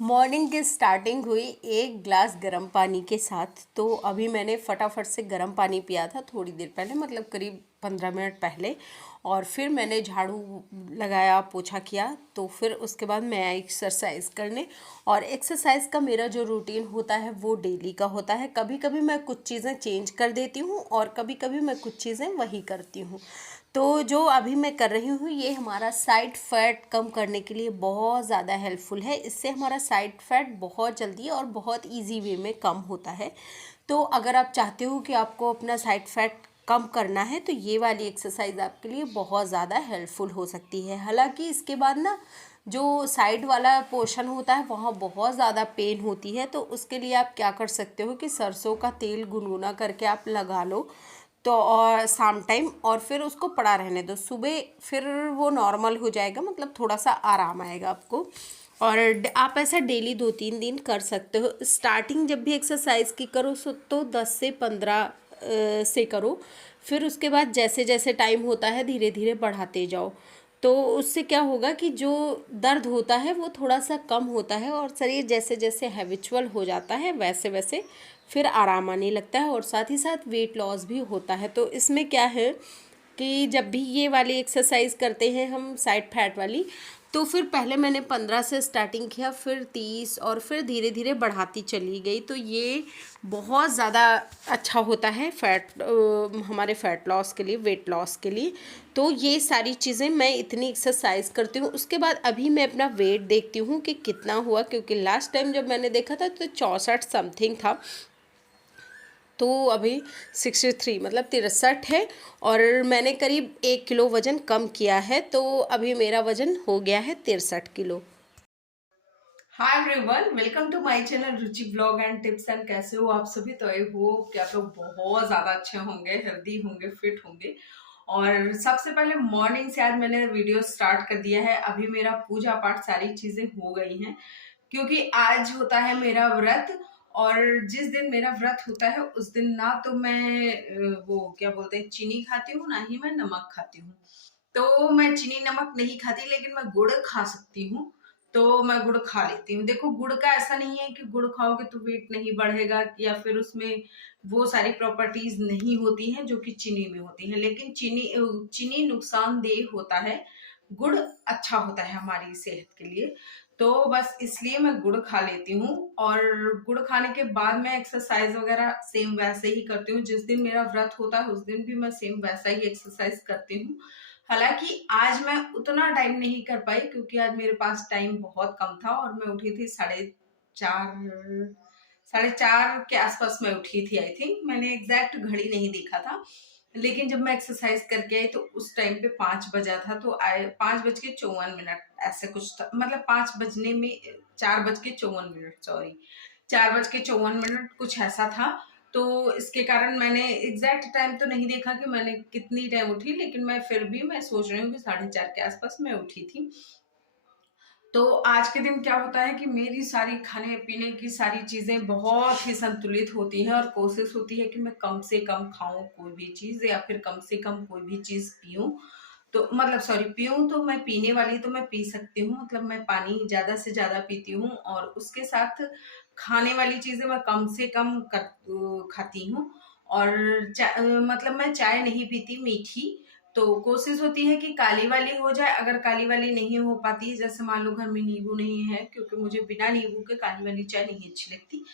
Morning की starting हुई एक ग्लास गर्म पानी के साथ। तो अभी मैंने फटाफट से गर्म पानी पिया था थोड़ी देर पहले, मतलब करीब 15 मिनट पहले। और फिर मैंने झाड़ू लगाया, पोछा किया। तो फिर उसके बाद मैं आई एक्सरसाइज करने। और एक्सरसाइज का मेरा जो रूटीन होता है वो डेली का होता है। कभी कभी मैं कुछ चीज़ें चेंज कर देती हूँ और कभी कभी मैं कुछ चीज़ें वही करती हूँ। तो जो अभी मैं कर रही हूँ ये हमारा साइड फैट कम करने के लिए बहुत ज़्यादा हेल्पफुल है। इससे हमारा साइड फैट बहुत जल्दी और बहुत इजी वे में कम होता है। तो अगर आप चाहते हो कि आपको अपना साइड फैट कम करना है तो ये वाली एक्सरसाइज आपके लिए बहुत ज़्यादा हेल्पफुल हो सकती है। हालांकि इसके बाद ना जो साइड वाला पोर्शन होता है वहाँ बहुत ज़्यादा पेन होती है। तो उसके लिए आप क्या कर सकते हो कि सरसों का तेल गुनगुना करके आप लगा लो तो, और शाम टाइम, और फिर उसको पड़ा रहने दो। सुबह फिर वो नॉर्मल हो जाएगा, मतलब थोड़ा सा आराम आएगा आपको। और आप ऐसा डेली 2-3 दिन कर सकते हो। स्टार्टिंग जब भी एक्सरसाइज की करो तो 10 से 15 से करो। फिर उसके बाद जैसे जैसे टाइम होता है धीरे धीरे बढ़ाते जाओ। तो उससे क्या होगा कि जो दर्द होता है वो थोड़ा सा कम होता है, और शरीर जैसे जैसे हैबिचुअल हो जाता है वैसे वैसे फिर आराम आने लगता है, और साथ ही साथ वेट लॉस भी होता है। तो इसमें क्या है कि जब भी ये वाली एक्सरसाइज करते हैं हम साइड फैट वाली, तो फिर पहले मैंने 15 से स्टार्टिंग किया, फिर 30, और फिर धीरे धीरे बढ़ाती चली गई। तो ये बहुत ज़्यादा अच्छा होता है हमारे फैट लॉस के लिए, वेट लॉस के लिए। तो ये सारी चीज़ें मैं इतनी एक्सरसाइज करती हूँ। उसके बाद अभी मैं अपना वेट देखती हूँ कि कितना हुआ, क्योंकि लास्ट टाइम जब मैंने देखा था तो 64 समथिंग था। तो अभी 63, मतलब 63 है। और मैंने करीब 1 किलो वज़न कम किया है, तो अभी मेरा वज़न हो गया है 63 kilo. Hi everyone, welcome to my channel Ruchi blog and tips. And कैसे हो आप सभी? तो आई होप कि आप लोग बहुत ज़्यादा अच्छे होंगे, हेल्दी होंगे, फिट होंगे। और सबसे पहले मॉर्निंग से आज मैंने वीडियो स्टार्ट कर दिया है। अभी मेरा पूजा पाठ सारी चीज़ें हो गई हैं, क्योंकि आज होता है मेरा व्रत। और जिस दिन मेरा व्रत होता है उस दिन ना तो मैं वो क्या बोलते हैं, चीनी खाती हूँ, ना ही मैं नमक खाती हूँ। तो मैं चीनी नमक नहीं खाती, लेकिन मैं गुड़ खा सकती हूँ। तो मैं गुड़ खा लेती हूँ। देखो, गुड़ का ऐसा नहीं है कि गुड़ खाओगे तो वेट नहीं बढ़ेगा, या फिर उसमें वो सारी प्रॉपर्टीज नहीं होती हैं जो कि चीनी में होती हैं। लेकिन चीनी नुकसानदेह होता है, गुड़ अच्छा होता है हमारी सेहत के लिए। तो बस इसलिए मैं गुड़ खा लेती हूँ। और गुड़ खाने के बाद मैं एक्सरसाइज वगैरह सेम वैसे ही करती हूँ। जिस दिन मेरा व्रत होता है उस दिन भी मैं सेम वैसा ही एक्सरसाइज करती हूँ। हालांकि आज मैं उतना टाइम नहीं कर पाई, क्योंकि आज मेरे पास टाइम बहुत कम था और मैं उठी थी 4:30, 4:30 के आसपास मैं उठी थी। आई थिंक मैंने एग्जैक्ट घड़ी नहीं देखा था, लेकिन जब मैं एक्सरसाइज करके आई तो उस टाइम पे 5 बजा था। तो आए 5:54 ऐसे कुछ था, मतलब 5 बजने में 4:54, सॉरी, 4:54 कुछ ऐसा था। तो इसके कारण मैंने एग्जैक्ट टाइम तो नहीं देखा कि मैंने कितनी टाइम उठी, लेकिन मैं फिर भी मैं सोच रही हूँ कि 4:30 के आसपास मैं उठी थी। तो आज के दिन क्या होता है कि मेरी सारी खाने पीने की सारी चीजें बहुत ही संतुलित होती हैं, और कोशिश होती है कि मैं कम से कम खाऊं कोई भी चीज, या फिर कम से कम कोई भी चीज पीऊं। तो मतलब सॉरी, पीऊं तो मैं पीने वाली तो मैं पी सकती हूँ, मतलब मैं पानी ज्यादा से ज्यादा पीती हूँ। और उसके साथ खाने वाली चीजें मैं कम से कम खाती हूँ। और मतलब मैं चाय नहीं पीती मीठी। तो कोशिश होती है कि काली वाली हो जाए। अगर काली वाली नहीं हो पाती, जैसे मान लो घर में नींबू नहीं है, क्योंकि मुझे बिना नींबू के काली वाली चाय नहीं अच्छी लगती,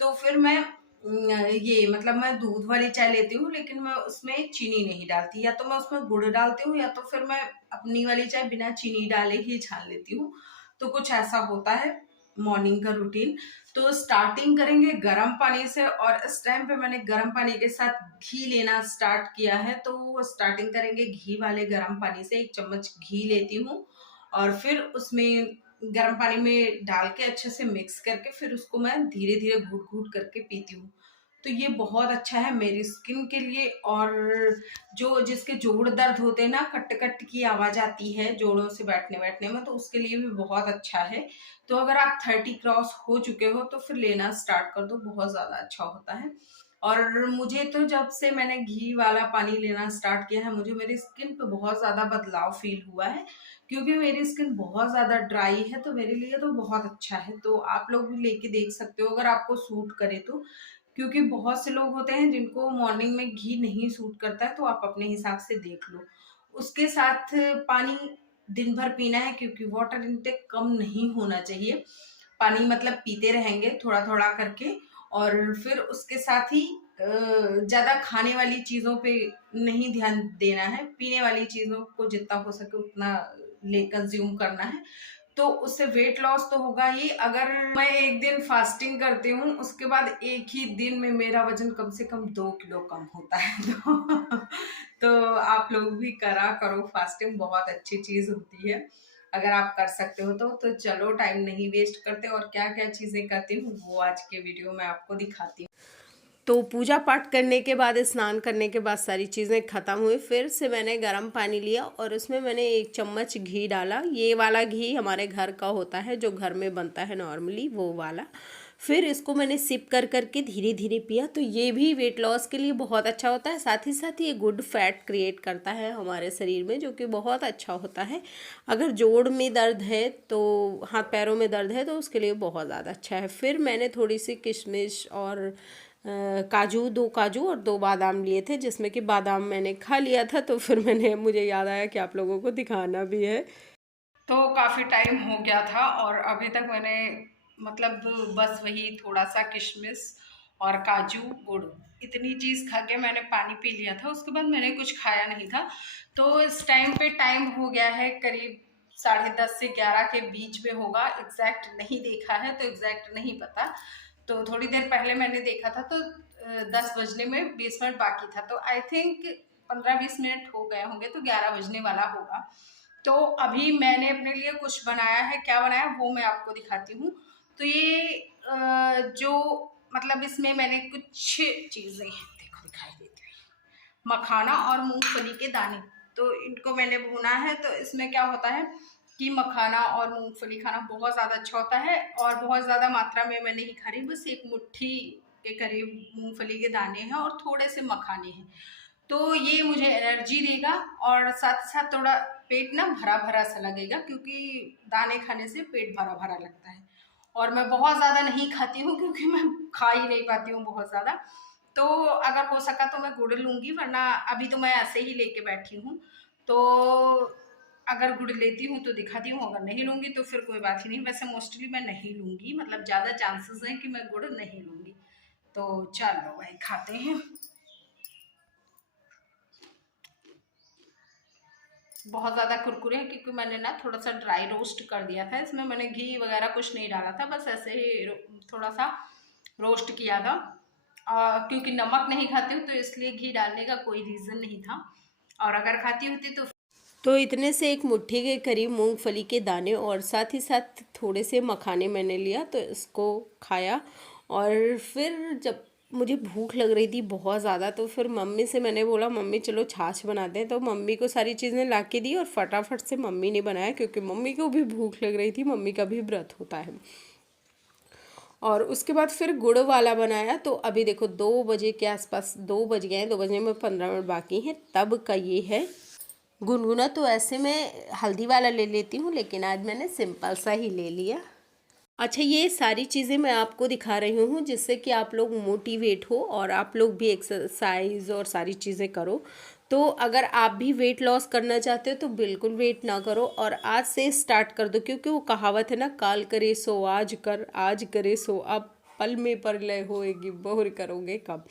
तो फिर मैं ये मतलब मैं दूध वाली चाय लेती हूँ, लेकिन मैं उसमें चीनी नहीं डालती। या तो मैं उसमें गुड़ डालती हूँ, या तो फिर मैं अपनी वाली चाय बिना चीनी डाले ही छान लेती हूँ। तो कुछ ऐसा होता है मॉर्निंग का रूटीन। तो स्टार्टिंग करेंगे गर्म पानी से, और इस टाइम पे मैंने गर्म पानी के साथ घी लेना स्टार्ट किया है। तो स्टार्टिंग करेंगे घी वाले गर्म पानी से। 1 चम्मच घी लेती हूँ, और फिर उसमें गर्म पानी में डाल के अच्छे से मिक्स करके फिर उसको मैं धीरे धीरे घूट घूट करके पीती हूँ। तो ये बहुत अच्छा है मेरी स्किन के लिए। और जो जिसके जोड़ दर्द होते हैं ना, कट कट की आवाज आती है जोड़ों से बैठने बैठने में, तो उसके लिए भी बहुत अच्छा है। तो अगर आप 30 क्रॉस हो चुके हो तो फिर लेना स्टार्ट कर दो, बहुत ज्यादा अच्छा होता है। और मुझे तो जब से मैंने घी वाला पानी लेना स्टार्ट किया है, मुझे मेरी स्किन पे बहुत ज़्यादा बदलाव फ़ील हुआ है, क्योंकि मेरी स्किन बहुत ज़्यादा ड्राई है, तो मेरे लिए तो बहुत अच्छा है। तो आप लोग भी लेके देख सकते हो अगर आपको सूट करे तो। क्योंकि बहुत से लोग होते हैं जिनको मॉर्निंग में घी नहीं सूट करता है, तो आप अपने हिसाब से देख लो। उसके साथ पानी दिन भर पीना है, क्योंकि वाटर इनटेक कम नहीं होना चाहिए। पानी मतलब पीते रहेंगे थोड़ा-थोड़ा करके, और फिर उसके साथ ही ज़्यादा खाने वाली चीज़ों पे नहीं ध्यान देना है, पीने वाली चीज़ों को जितना हो सके उतना ले कंज़्यूम करना है। तो उससे वेट लॉस तो होगा ही। अगर मैं एक दिन फास्टिंग करती हूँ, उसके बाद एक ही दिन में मेरा वज़न कम से कम 2 किलो कम होता है। तो आप लोग भी करा करो फास्टिंग, बहुत अच्छी चीज़ होती है। अगर आप कर सकते हो तो चलो टाइम नहीं वेस्ट करते, और क्या-क्या चीज़ें करती हूँ वो आज के वीडियो में आपको दिखाती हूँ। तो पूजा पाठ करने के बाद, स्नान करने के बाद सारी चीज़ें ख़त्म हुई, फिर से मैंने गर्म पानी लिया और उसमें मैंने 1 चम्मच घी डाला। ये वाला घी हमारे घर का होता है, जो घर में बनता है नॉर्मली, वो वाला। फिर इसको मैंने सिप कर करके धीरे धीरे पिया। तो ये भी वेट लॉस के लिए बहुत अच्छा होता है, साथ ही साथ ये गुड फैट क्रिएट करता है हमारे शरीर में, जो कि बहुत अच्छा होता है। अगर जोड़ में दर्द है, तो हाथ पैरों में दर्द है, तो उसके लिए बहुत ज़्यादा अच्छा है। फिर मैंने थोड़ी सी किशमिश और काजू, 2 काजू और 2 बादाम लिए थे, जिसमें कि बादाम मैंने खा लिया था। तो फिर मुझे याद आया कि आप लोगों को दिखाना भी है। तो काफ़ी टाइम हो गया था, और अभी तक मैंने मतलब बस वही थोड़ा-सा किशमिश और काजू, गुड़, इतनी चीज़ खा के मैंने पानी पी लिया था। उसके बाद मैंने कुछ खाया नहीं था। तो इस टाइम पे टाइम हो गया है करीब 10:30 से 11 के बीच में होगा। एग्ज़ैक्ट नहीं देखा है, तो एग्ज़ैक्ट नहीं पता। तो थोड़ी देर पहले मैंने देखा था, तो 10 बजने में 20 मिनट बाकी था। तो आई थिंक 15-20 मिनट हो गए होंगे, तो 11 बजने वाला होगा। तो अभी मैंने अपने लिए कुछ बनाया है, क्या बनाया वो मैं आपको दिखाती हूँ। तो ये जो मतलब इसमें मैंने कुछ चीज़ें देखो दिखाई देती हुई, मखाना और मूंगफली के दाने, तो इनको मैंने भूना है। तो इसमें क्या होता है कि मखाना और मूंगफली खाना बहुत ज़्यादा अच्छा होता है, और बहुत ज़्यादा मात्रा में मैं नहीं खा रही, बस एक मुट्ठी के करीब मूंगफली के दाने हैं और थोड़े से मखाने हैं। तो ये मुझे एनर्जी देगा, और साथ साथ थोड़ा पेट ना भरा भरा सा लगेगा, क्योंकि दाने खाने से पेट भरा भरा लगता है। और मैं बहुत ज़्यादा नहीं खाती हूँ, क्योंकि मैं खा ही नहीं पाती हूँ बहुत ज़्यादा। तो अगर हो सका तो मैं गुड़ लूँगी, वरना अभी तो मैं ऐसे ही लेके बैठी हूँ। तो अगर गुड़ लेती हूँ तो दिखाती हूँ, अगर नहीं लूँगी तो फिर कोई बात ही नहीं। वैसे मोस्टली मैं नहीं लूँगी, मतलब ज़्यादा चांसेस हैं कि मैं गुड़ नहीं लूँगी। तो चलो भाई खाते हैं। बहुत ज़्यादा कुरकुरे हैं, क्योंकि मैंने ना थोड़ा सा ड्राई रोस्ट कर दिया था। इसमें मैंने घी वगैरह कुछ नहीं डाला था, बस ऐसे ही थोड़ा सा रोस्ट किया था। क्योंकि नमक नहीं खाती हूँ, तो इसलिए घी डालने का कोई रीज़न नहीं था, और अगर खाती होती तो इतने से 1 मुट्ठी के करीब मूंगफली के दाने और साथ ही साथ थोड़े से मखाने मैंने लिया, तो इसको खाया। और फिर जब मुझे भूख लग रही थी बहुत ज़्यादा, तो फिर मम्मी से मैंने बोला, मम्मी चलो छाछ बनाते हैं। तो मम्मी को सारी चीज़ें ला के दी और फटाफट से मम्मी ने बनाया, क्योंकि मम्मी को भी भूख लग रही थी, मम्मी का भी व्रत होता है। और उसके बाद फिर गुड़ वाला बनाया। तो अभी देखो 2 बजे के आसपास, 2 बज गए हैं, 2 बजने में 15 मिनट बाकी हैं, तब का ये है। गुनगुना तो ऐसे मैं हल्दी वाला ले लेती हूँ, लेकिन आज मैंने सिंपल सा ही ले लिया। अच्छा, ये सारी चीज़ें मैं आपको दिखा रही हूँ जिससे कि आप लोग मोटिवेट हो और आप लोग भी एक्सरसाइज और सारी चीज़ें करो। तो अगर आप भी वेट लॉस करना चाहते हो तो बिल्कुल वेट ना करो, और आज से स्टार्ट कर दो, क्योंकि वो कहावत है ना, काल करे सो आज कर, आज करे सो अब, पल में परलय होएगी बहुर करोगे कब।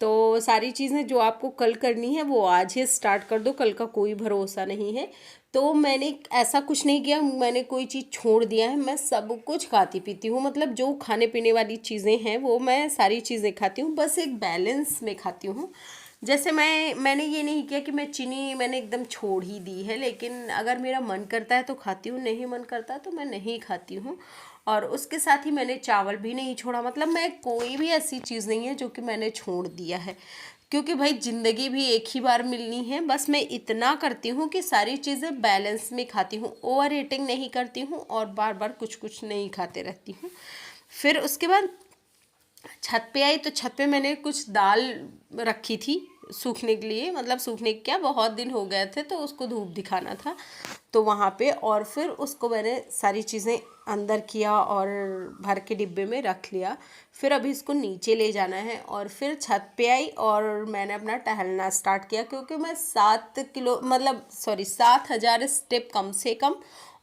तो सारी चीज़ें जो आपको कल करनी है वो आज ही स्टार्ट कर दो, कल का कोई भरोसा नहीं है। तो मैंने ऐसा कुछ नहीं किया, मैंने कोई चीज़ छोड़ दिया है, मैं सब कुछ खाती पीती हूँ। मतलब जो खाने पीने वाली चीज़ें हैं वो मैं सारी चीज़ें खाती हूँ, बस एक बैलेंस में खाती हूँ। जैसे मैंने ये नहीं किया कि मैं चीनी मैंने एकदम छोड़ ही दी है, लेकिन अगर मेरा मन करता है तो खाती हूँ, नहीं मन करता तो मैं नहीं खाती हूँ। और उसके साथ ही मैंने चावल भी नहीं छोड़ा, मतलब मैं कोई भी ऐसी चीज़ नहीं है जो कि मैंने छोड़ दिया है, क्योंकि भाई ज़िंदगी भी एक ही बार मिलनी है। बस मैं इतना करती हूँ कि सारी चीज़ें बैलेंस में खाती हूँ, ओवर ईटिंग नहीं करती हूँ और बार बार कुछ कुछ नहीं खाते रहती हूँ। फिर उसके बाद छत पे आई तो छत पे मैंने कुछ दाल रखी थी सूखने के लिए, मतलब सूखने के क्या, बहुत दिन हो गए थे तो उसको धूप दिखाना था तो वहाँ पे। और फिर उसको मैंने सारी चीज़ें अंदर किया और भर के डिब्बे में रख लिया। फिर अभी इसको नीचे ले जाना है और फिर छत पे आई और मैंने अपना टहलना स्टार्ट किया, क्योंकि मैं 7,000 स्टेप कम से कम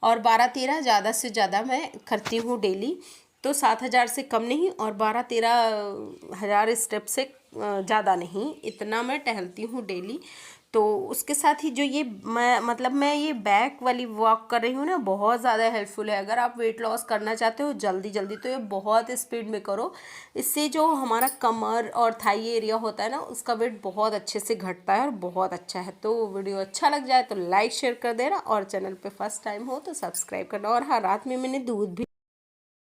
और 12-13 ज़्यादा से ज़्यादा मैं करती हूँ डेली। तो 7,000 से कम नहीं और 12-13 हज़ार स्टेप से ज़्यादा नहीं, इतना मैं टहलती हूँ डेली। तो उसके साथ ही जो ये मैं ये बैक वाली वॉक कर रही हूँ ना, बहुत ज़्यादा हेल्पफुल है। अगर आप वेट लॉस करना चाहते हो जल्दी जल्दी तो ये बहुत स्पीड में करो। इससे जो हमारा कमर और थाई एरिया होता है ना, उसका वेट बहुत अच्छे से घटता है और बहुत अच्छा है। तो वीडियो अच्छा लग जाए तो लाइक शेयर कर देना और चैनल पे फर्स्ट टाइम हो तो सब्सक्राइब करना। और हाँ, रात में मैंने दूध भी